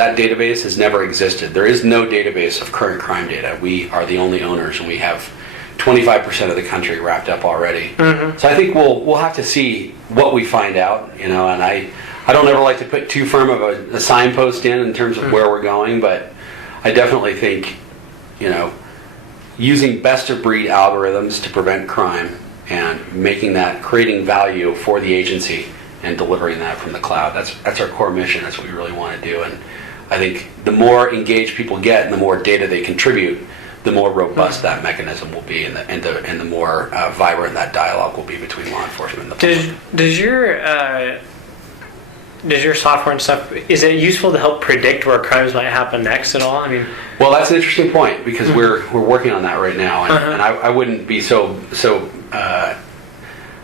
that database has never existed. There is no database of current crime data. We are the only owners, and we have 25% of the country wrapped up already. So I think we'll have to see what we find out, and I don't ever like to put too firm of a signpost in terms of where we're going, but I definitely think, using best of breed algorithms to prevent crime and creating value for the agency and delivering that from the cloud. That's our core mission. That's what we really want to do. And I think the more engaged people get and the more data they contribute, the more robust that mechanism will be, and the more vibrant that dialogue will be between law enforcement and the public. Does your software and stuff, is it useful to help predict where crimes might happen next at all? Well, that's an interesting point, because we're working on that right now, and I wouldn't be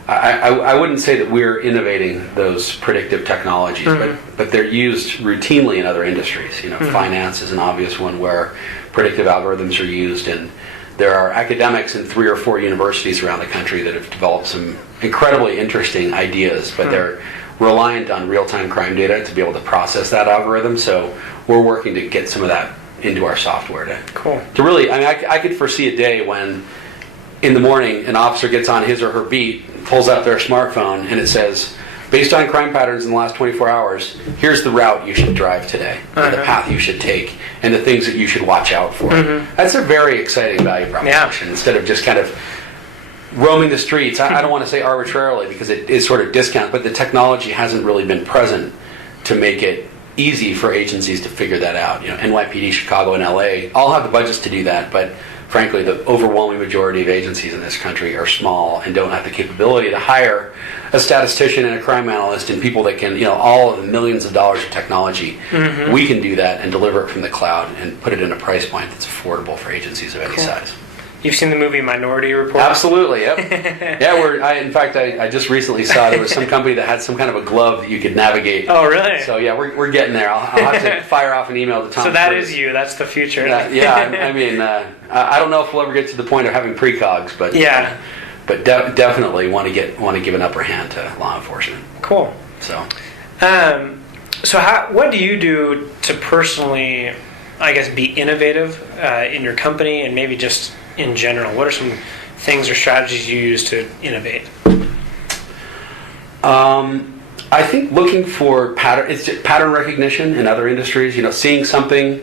I wouldn't say that we're innovating those predictive technologies, but they're used routinely in other industries. Finance is an obvious one where predictive algorithms are used, and there are academics in 3 or 4 universities around the country that have developed some incredibly interesting ideas, but they're reliant on real-time crime data to be able to process that algorithm. So we're working to get some of that into our software to really, I could foresee a day when in the morning an officer gets on his or her beat, pulls out their smartphone, and it says, based on crime patterns in the last 24 hours, here's the route you should drive today, or the path you should take, and the things that you should watch out for. That's a very exciting value proposition, instead of just kind of roaming the streets. I don't want to say arbitrarily, because it is sort of discount, but the technology hasn't really been present to make it easy for agencies to figure that out. NYPD, Chicago, and LA all have the budgets to do that, but frankly, the overwhelming majority of agencies in this country are small and don't have the capability to hire a statistician and a crime analyst and people that can, all of the millions of dollars of technology. We can do that and deliver it from the cloud and put it in a price point that's affordable for agencies of any size. You've seen the movie Minority Report? Absolutely, yep. Yeah, in fact, I just recently saw there was some company that had some kind of a glove that you could navigate. Oh, really? So yeah, we're getting there. I'll have to fire off an email to Tom. So that is you. That's the future. I don't know if we'll ever get to the point of having precogs, but definitely want to give an upper hand to law enforcement. Cool. So what do you do to personally, I guess, be innovative in your company and maybe just in general? What are some things or strategies you use to innovate? I think looking for pattern recognition in other industries. Seeing something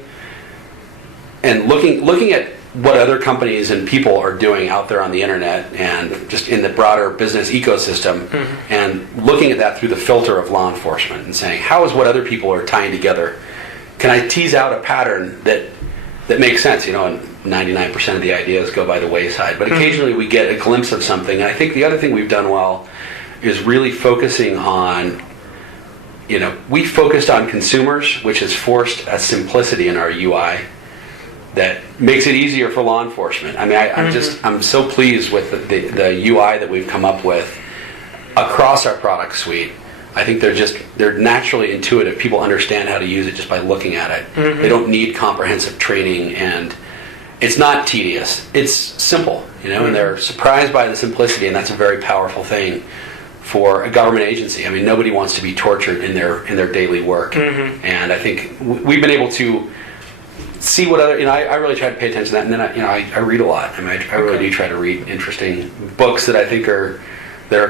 and looking at what other companies and people are doing out there on the internet and just in the broader business ecosystem, and looking at that through the filter of law enforcement and saying, how is what other people are tying together? Can I tease out a pattern that makes sense? And 99% of the ideas go by the wayside, but occasionally we get a glimpse of something. And I think the other thing we've done well is really focusing on, we focused on consumers, which has forced a simplicity in our UI that makes it easier for law enforcement. I'm so pleased with the UI that we've come up with across our product suite. I think they're naturally intuitive. People understand how to use it just by looking at it. They don't need comprehensive training, and it's not tedious. It's simple, and they're surprised by the simplicity, and that's a very powerful thing for a government agency. Nobody wants to be tortured in their daily work, and I think we've been able to see what other, I really try to pay attention to that, and then I read a lot. I really do try to read interesting books that I think are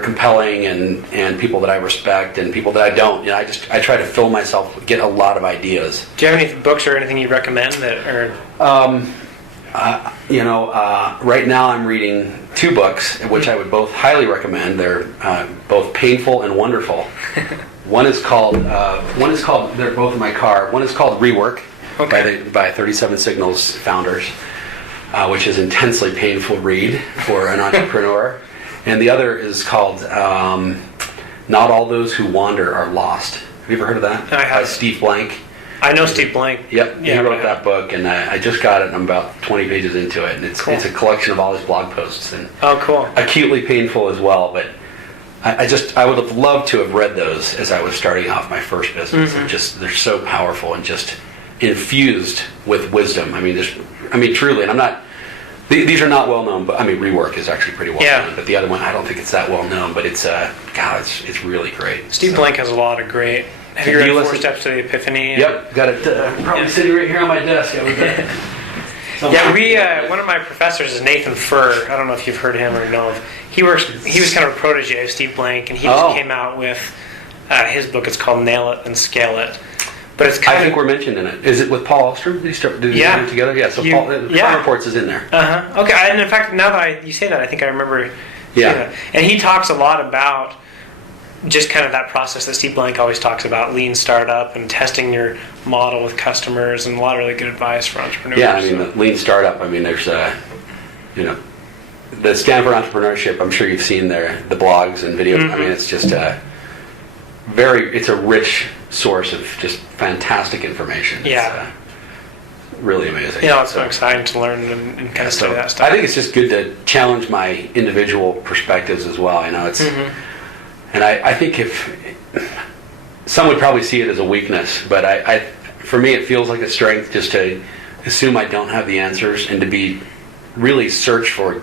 compelling, and people that I respect and people that I don't. I try to fill myself, get a lot of ideas. Do you have any books or anything you recommend that are? Right now I'm reading 2 books, which I would both highly recommend. They're both painful and wonderful. One is called, they're both in my car. One is called Rework, by 37 Signals founders, which is intensely painful read for an entrepreneur. And the other is called Not All Those Who Wander Are Lost. Have you ever heard of that? I have. By Steve Blank. I know Steve Blank. Yep, he wrote that book, and I just got it, and I'm about 20 pages into it, and it's a collection of all his blog posts, and cool. Acutely painful as well, but I would have loved to have read those as I was starting off my first business, and they're so powerful and just infused with wisdom. Truly, and I'm not, these are not well known, but Rework is actually pretty well known, but the other one, I don't think it's that well known, but it's really great. Steve Blank has a lot of great Have you read 4 Steps to the Epiphany? Yep, got it. Probably sitting right here on my desk. Yeah, one of my professors is Nathan Furr. I don't know if you've heard him or know of. He was kind of a protege of Steve Blank, and he just came out with his book. It's called Nail It and Scale It. But it's I think we're mentioned in it. Is it with Paul Ostrom? Did he start doing it together? Yeah. So Paul Reports is in there. Okay. And in fact, now that you say that, I think I remember. Yeah. And he talks a lot about just kind of that process that Steve Blank always talks about, lean startup and testing your model with customers, and a lot of really good advice for entrepreneurs. Yeah, I mean, the lean startup. I mean, there's the Stanford Entrepreneurship. I'm sure you've seen the blogs and videos. I mean, it's just it's a rich source of just fantastic information. Yeah. It's really amazing. Yeah, it's so exciting to learn and kind of study that stuff. I think it's just good to challenge my individual perspectives as well. It's, and I think if some would probably see it as a weakness, but for me, it feels like a strength just to assume I don't have the answers and to be really search for